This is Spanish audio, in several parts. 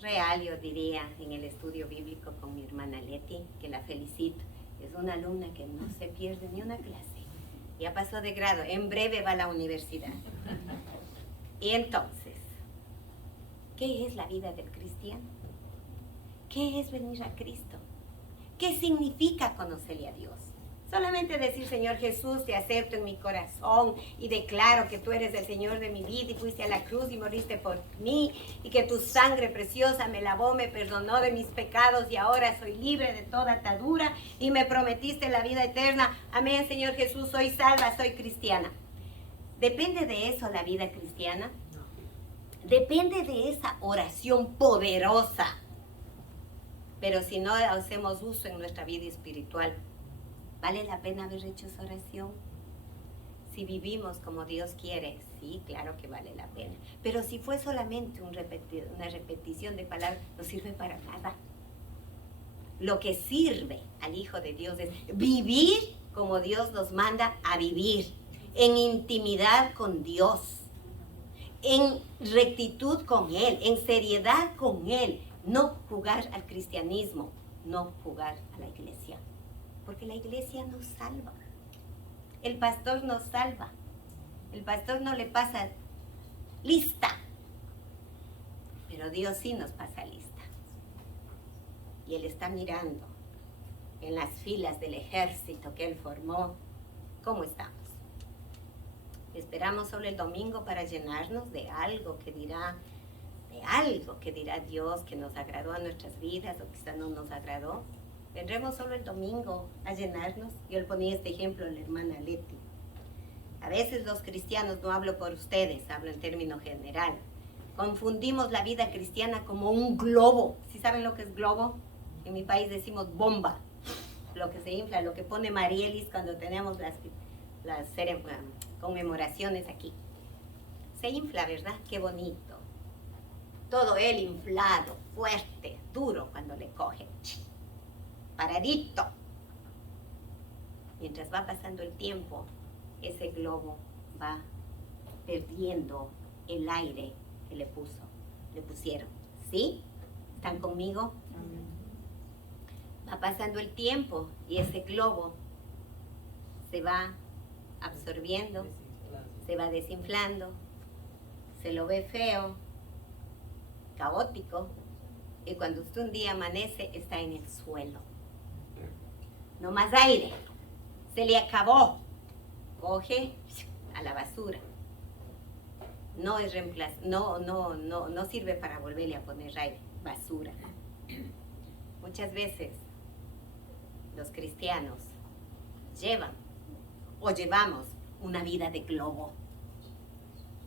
real, yo diría, en el estudio bíblico con mi hermana Leti, que la felicito. Es una alumna que no se pierde ni una clase. Ya pasó de grado, en breve va a la universidad. Y entonces, ¿qué es la vida del cristiano? ¿Qué es venir a Cristo? ¿Qué significa conocerle a Dios? Solamente decir, Señor Jesús, te acepto en mi corazón y declaro que tú eres el Señor de mi vida y fuiste a la cruz y moriste por mí y que tu sangre preciosa me lavó, me perdonó de mis pecados y ahora soy libre de toda atadura y me prometiste la vida eterna. Amén, Señor Jesús, soy salva, soy cristiana. ¿Depende de eso la vida cristiana? Depende de esa oración poderosa. Pero si no hacemos uso en nuestra vida espiritual, ¿vale la pena haber hecho esa oración? Si vivimos como Dios quiere, sí, claro que vale la pena. Pero si fue solamente una repetición de palabras, no sirve para nada. Lo que sirve al Hijo de Dios es vivir como Dios nos manda a vivir, en intimidad con Dios, en rectitud con Él, en seriedad con Él. No jugar al cristianismo, no jugar a la iglesia. Porque la iglesia nos salva. El pastor nos salva. El pastor no le pasa lista. Pero Dios sí nos pasa lista. Y Él está mirando en las filas del ejército que Él formó. ¿Cómo estamos? Esperamos solo el domingo para llenarnos de algo que dirá Dios que nos agradó a nuestras vidas o quizá no nos agradó. Vendremos solo el domingo a llenarnos. Yo le ponía este ejemplo a la hermana Leti. A veces los cristianos, no hablo por ustedes, hablo en término general, confundimos la vida cristiana como un globo. ¿Sí saben lo que es globo? En mi país decimos bomba. Lo que se infla, lo que pone Marielis cuando tenemos las conmemoraciones aquí. Se infla, ¿verdad? Qué bonito. Todo él inflado, fuerte, duro cuando le cogen. Paradito. Mientras va pasando el tiempo, ese globo va perdiendo el aire que le pusieron. ¿Sí? ¿Están conmigo? Va pasando el tiempo y ese globo se va absorbiendo, se va desinflando, se lo ve feo, caótico, y cuando usted un día amanece está en el suelo. No más aire, se le acabó, coge a la basura. No es no sirve para volverle a poner aire, basura. Muchas veces los cristianos llevamos una vida de globo,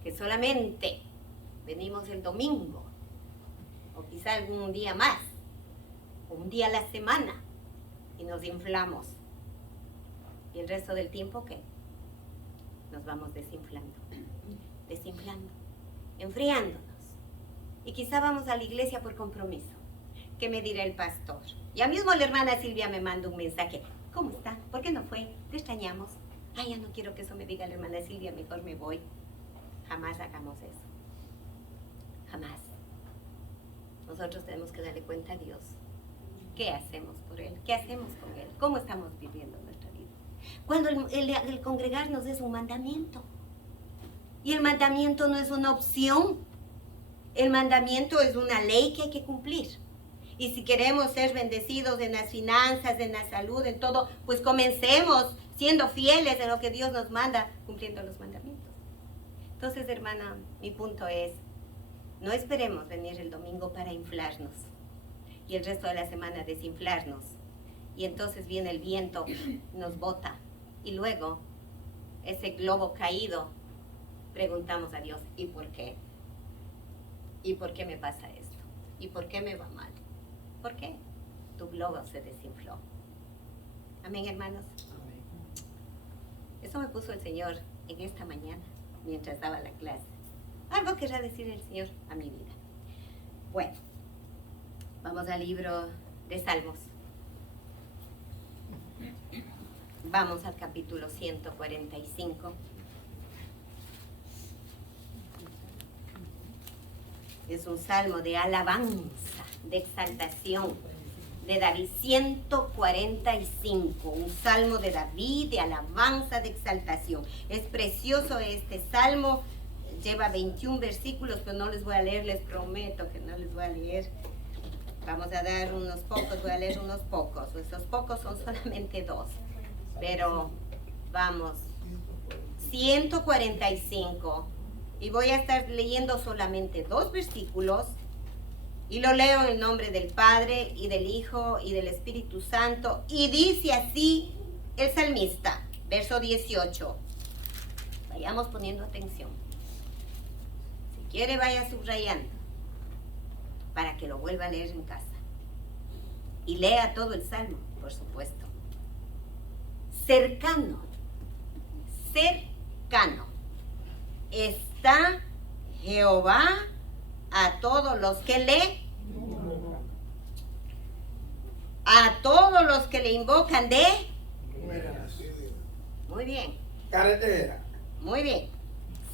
que solamente venimos el domingo, o quizá algún día más, o un día a la semana, y nos inflamos. ¿Y el resto del tiempo qué? Nos vamos desinflando, enfriándonos. Y quizá vamos a la iglesia por compromiso. ¿Qué me dirá el pastor? Ya mismo la hermana Silvia me manda un mensaje. ¿Cómo está? ¿Por qué no fue? Te extrañamos. Ay, ya no quiero que eso me diga la hermana Silvia, mejor me voy. Jamás hagamos eso. Jamás. Nosotros tenemos que darle cuenta a Dios. ¿Qué hacemos por Él? ¿Qué hacemos con Él? ¿Cómo estamos viviendo nuestra vida? Cuando el congregarnos es un mandamiento. Y el mandamiento no es una opción. El mandamiento es una ley que hay que cumplir. Y si queremos ser bendecidos en las finanzas, en la salud, en todo, pues comencemos siendo fieles en lo que Dios nos manda, cumpliendo los mandamientos. Entonces, hermana, mi punto es, no esperemos venir el domingo para inflarnos y el resto de la semana desinflarnos. Y entonces viene el viento, nos bota. Y luego, ese globo caído, preguntamos a Dios, ¿y por qué? ¿Y por qué me pasa esto? ¿Y por qué me va mal? ¿Por qué? Tu globo se desinfló. Amén, hermanos. Amén. Eso me puso el Señor en esta mañana, mientras daba la clase. Algo querrá decir el Señor a mi vida. Bueno, vamos al libro de Salmos. Vamos al capítulo 145. Es un salmo de alabanza, de exaltación, de David, 145, un salmo de David, de alabanza, de exaltación. Es precioso este salmo, lleva 21 versículos, pero no les voy a leer, les prometo que no les voy a leer. Vamos a dar unos pocos, voy a leer unos pocos. Esos pocos son solamente 2, pero vamos, 145. Y voy a estar leyendo solamente 2 versículos. Y lo leo en el nombre del Padre, y del Hijo, y del Espíritu Santo. Y dice así el salmista, verso 18. Vayamos poniendo atención. Si quiere, vaya subrayando, para que lo vuelva a leer en casa. Y lea todo el salmo, por supuesto. Cercano, cercano está Jehová a todos los que le invocan de muy bien, carretera, muy bien,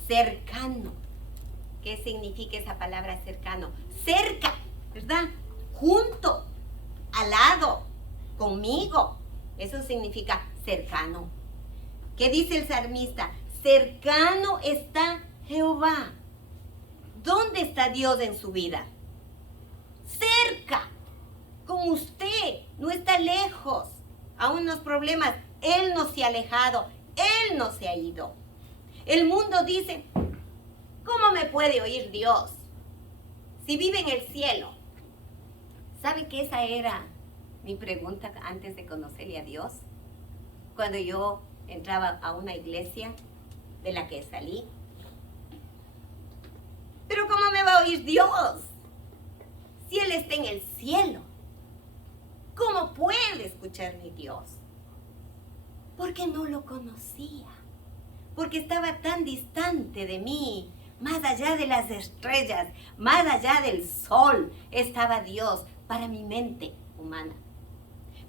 cercano. ¿Qué significa esa palabra cercano? Cerca, ¿verdad? Junto, al lado, conmigo. Eso significa cercano. ¿Qué dice el salmista? Cercano está Jehová. ¿Dónde está Dios en su vida? Cerca, con usted, no está lejos. Aún los problemas, Él no se ha alejado, Él no se ha ido. El mundo dice, ¿cómo me puede oír Dios si vive en el cielo? ¿Sabe que esa era mi pregunta antes de conocerle a Dios? Cuando yo entraba a una iglesia de la que salí. Pero ¿cómo me va a oír Dios si Él está en el cielo? ¿Cómo puede escuchar mi Dios? Porque no lo conocía, porque estaba tan distante de mí, más allá de las estrellas, más allá del sol, estaba Dios para mi mente humana.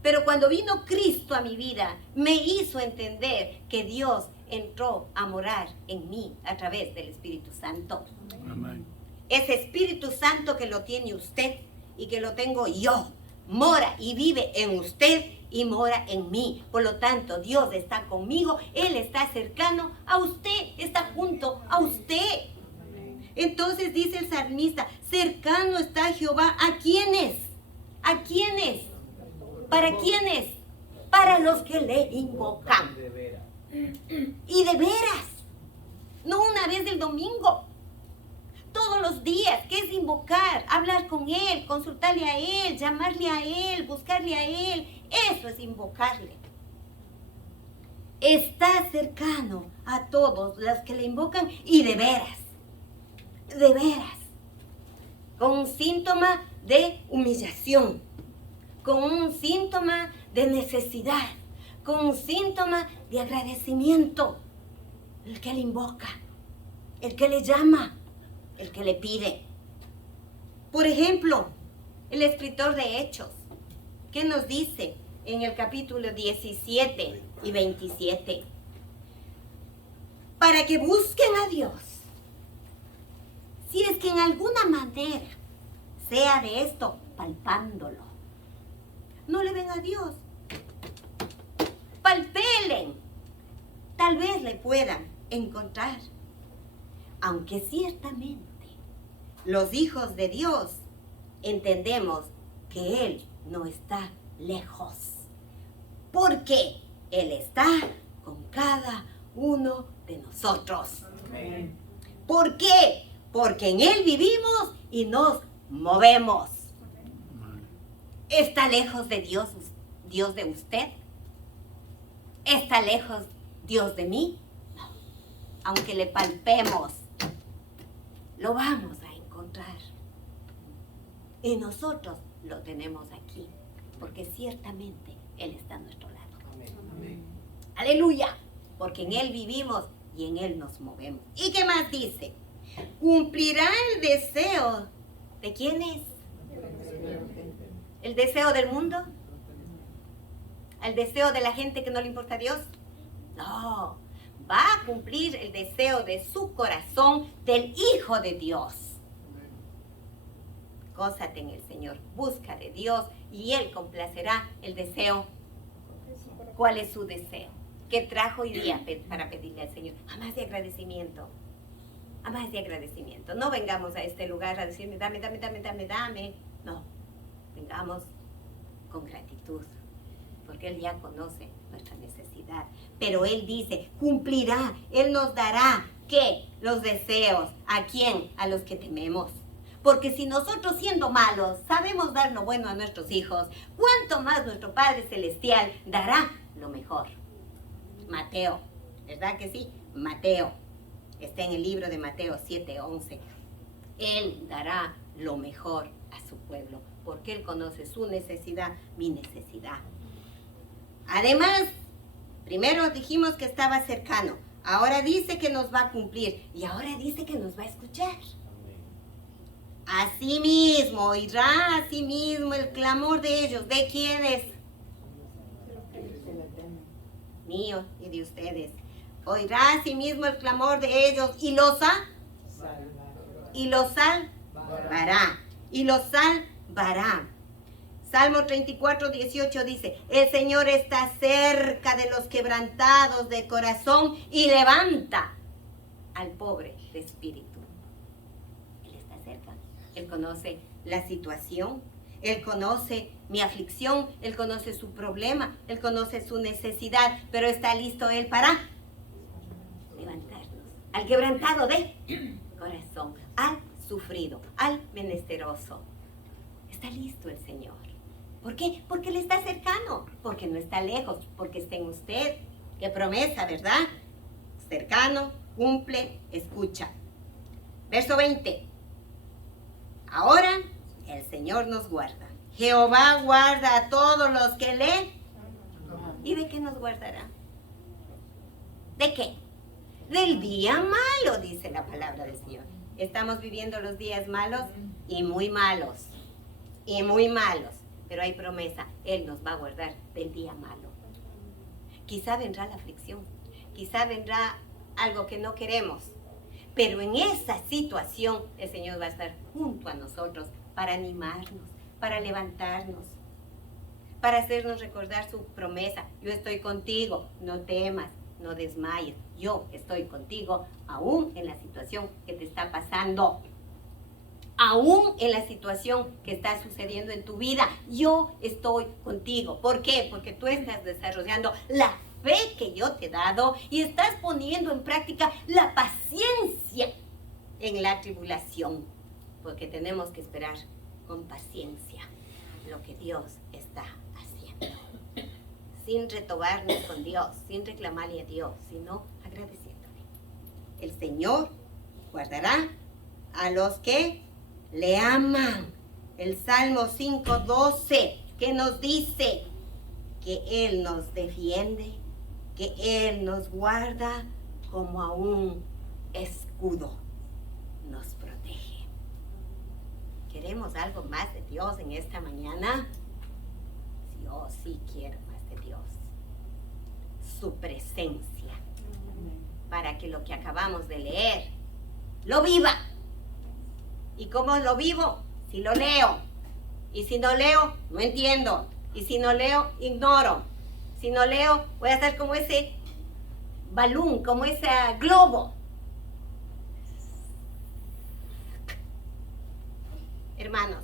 Pero cuando vino Cristo a mi vida, me hizo entender que Dios entró a morar en mí a través del Espíritu Santo. Amén. Ese Espíritu Santo que lo tiene usted y que lo tengo yo, mora y vive en usted y mora en mí. Por lo tanto, Dios está conmigo, Él está cercano a usted, está junto a usted. Entonces dice el salmista, cercano está Jehová. ¿A quiénes? ¿A quiénes? ¿Para quiénes? Para los que le invocan. Y de veras, no una vez del domingo, todos los días, que es invocar, hablar con Él, consultarle a Él, llamarle a Él, buscarle a Él. Eso es invocarle. Está cercano a todos los que le invocan y de veras, con un síntoma de humillación, con un síntoma de necesidad, con un síntoma de agradecimiento. El que le invoca, el que le llama, el que le pide. Por ejemplo, el escritor de Hechos, ¿qué nos dice en el capítulo 17 y 27? Para que busquen a Dios, si es que en alguna manera sea de esto, palpándolo. No le ven a Dios. Palpelen. Tal vez le puedan encontrar. Aunque ciertamente los hijos de Dios entendemos que Él no está lejos. Porque Él está con cada uno de nosotros. amén. ¿Por qué? Porque en Él vivimos y nos movemos. ¿Está lejos de Dios, Dios de usted? ¿Está lejos Dios de mí? No. Aunque le palpemos, lo vamos a encontrar. Y nosotros lo tenemos aquí, porque ciertamente Él está a nuestro lado. Amén. Aleluya, porque en Él vivimos y en Él nos movemos. ¿Y qué más dice? Cumplirá el deseo. ¿De quién es? ¿El deseo del mundo? ¿El deseo de la gente que no le importa a Dios? No, va a cumplir el deseo de su corazón, del Hijo de Dios. Gózate en el Señor, busca de Dios y Él complacerá el deseo. ¿Cuál es su deseo? ¿Qué trajo hoy día para pedirle al Señor? A más de agradecimiento. A más de agradecimiento. No vengamos a este lugar a decirme, dame. No, vengamos con gratitud, porque Él ya conoce nuestra necesidad. Pero Él dice, cumplirá, Él nos dará, ¿qué? Los deseos. ¿A quién? A los que tememos. Porque si nosotros siendo malos sabemos dar lo bueno a nuestros hijos, ¿cuánto más nuestro Padre Celestial dará lo mejor? Mateo, ¿verdad que sí? Mateo, está en el libro de Mateo 7:11. Él dará lo mejor a su pueblo, porque Él conoce su necesidad, mi necesidad. Además, primero dijimos que estaba cercano, ahora dice que nos va a cumplir y ahora dice que nos va a escuchar. Asimismo, oirá asimismo el clamor de ellos. ¿De quiénes? Mío y de ustedes. Oirá asimismo el clamor de ellos y los salvará. Y los salvará. Salmo 34:18 dice, el Señor está cerca de los quebrantados de corazón y levanta al pobre de espíritu. Él está cerca. Él conoce la situación, Él conoce mi aflicción, Él conoce su problema, Él conoce su necesidad, pero está listo Él para levantarnos. Al quebrantado de corazón, al sufrido, al menesteroso. Está listo el Señor. ¿Por qué? Porque Él está cercano, porque no está lejos, porque está en usted. Qué promesa, ¿verdad? Cercano, cumple, escucha. Verso 20. Ahora el Señor nos guarda. Jehová guarda a todos los que le... ¿Y de qué nos guardará? ¿De qué? Del día malo, dice la palabra del Señor. Estamos viviendo los días malos y muy malos. Y muy malos. Pero hay promesa. Él nos va a guardar del día malo. Quizá vendrá la aflicción. Quizá vendrá algo que no queremos. Pero en esa situación el Señor va a estar junto a nosotros para animarnos, para levantarnos, para hacernos recordar su promesa. Yo estoy contigo, no temas, no desmayes. Yo estoy contigo aún en la situación que te está pasando. Aún en la situación que está sucediendo en tu vida, yo estoy contigo. ¿Por qué? Porque tú estás desarrollando la fe que yo te he dado y estás poniendo en práctica la paciencia en la tribulación, porque tenemos que esperar con paciencia lo que Dios está haciendo, sin retobarnos con Dios, sin reclamarle a Dios, sino agradeciéndole. El Señor guardará a los que le aman. El Salmo 5:12 que nos dice que Él nos defiende, que Él nos guarda como a un escudo, nos protege. ¿Queremos algo más de Dios en esta mañana? Yo sí quiero más de Dios. Su presencia, para que lo que acabamos de leer lo viva. ¿Y cómo lo vivo? Si lo leo. Y si no leo, no entiendo. Y si no leo, ignoro. Si no leo, voy a estar como ese balón, como ese globo. Hermanos,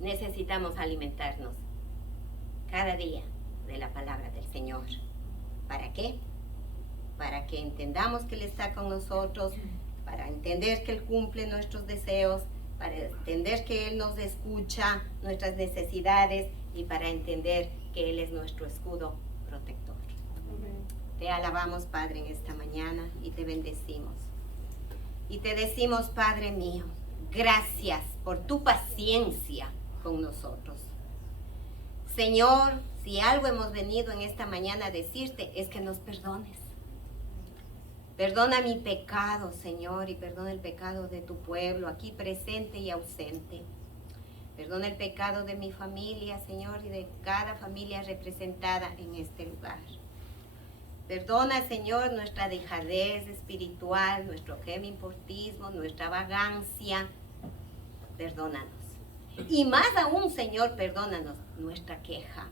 necesitamos alimentarnos cada día de la palabra del Señor. ¿Para qué? Para que entendamos que Él está con nosotros, para entender que Él cumple nuestros deseos, para entender que Él nos escucha nuestras necesidades y para entender que Él es nuestro escudo protector. Amén. Te alabamos, Padre, en esta mañana y te bendecimos. Y te decimos, Padre mío, gracias por tu paciencia con nosotros. Señor, si algo hemos venido en esta mañana a decirte es que nos perdones. Perdona mi pecado, Señor, y perdona el pecado de tu pueblo, aquí presente y ausente. Perdona el pecado de mi familia, Señor, y de cada familia representada en este lugar. Perdona, Señor, nuestra dejadez espiritual, nuestro gemimportismo, nuestra vagancia. perdónanos. Y más aún, Señor, perdónanos nuestra queja.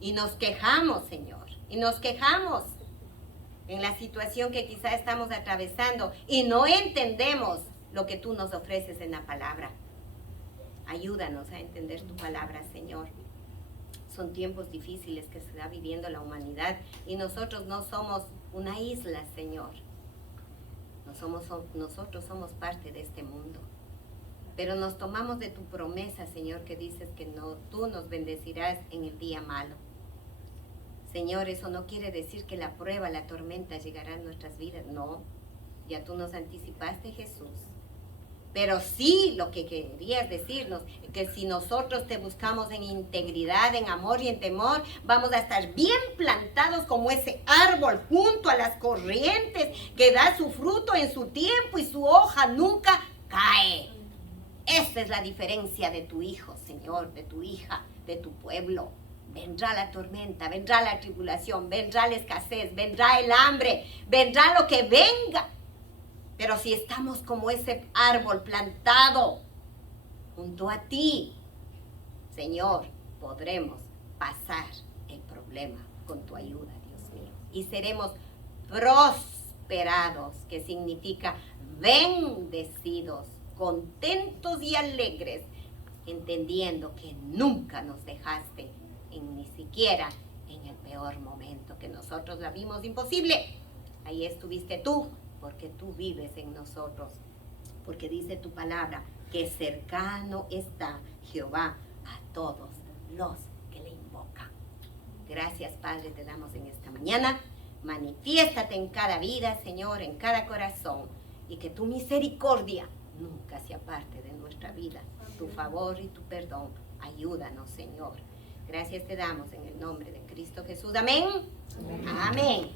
Y nos quejamos, Señor, y nos quejamos en la situación que quizá estamos atravesando y no entendemos lo que tú nos ofreces en la palabra. Ayúdanos a entender tu palabra, Señor. Son tiempos difíciles que se está viviendo la humanidad y nosotros no somos una isla, Señor. Nosotros somos parte de este mundo. Pero nos tomamos de tu promesa, Señor, que dices que tú nos bendecirás en el día malo. Señor, eso no quiere decir que la prueba, la tormenta llegará a nuestras vidas. No, ya tú nos anticipaste, Jesús. Pero sí lo que querías decirnos, que si nosotros te buscamos en integridad, en amor y en temor, vamos a estar bien plantados como ese árbol junto a las corrientes que da su fruto en su tiempo y su hoja nunca cae. Esta es la diferencia de tu hijo, Señor, de tu hija, de tu pueblo. Vendrá la tormenta, vendrá la tribulación, vendrá la escasez, vendrá el hambre, vendrá lo que venga. Pero si estamos como ese árbol plantado junto a ti, Señor, podremos pasar el problema con tu ayuda, Dios mío. Y seremos prosperados, que significa bendecidos, contentos y alegres, entendiendo que nunca nos dejaste, ni siquiera en el peor momento que nosotros la vimos imposible. Ahí estuviste tú, porque tú vives en nosotros, porque dice tu palabra que cercano está Jehová a todos los que le invocan. Gracias, Padre, te damos en esta mañana. Manifiéstate en cada vida, Señor, en cada corazón, y que tu misericordia nunca se aparte de nuestra vida. Tu favor y tu perdón, ayúdanos, Señor. Gracias te damos en el nombre de Cristo Jesús. Amén. Amén.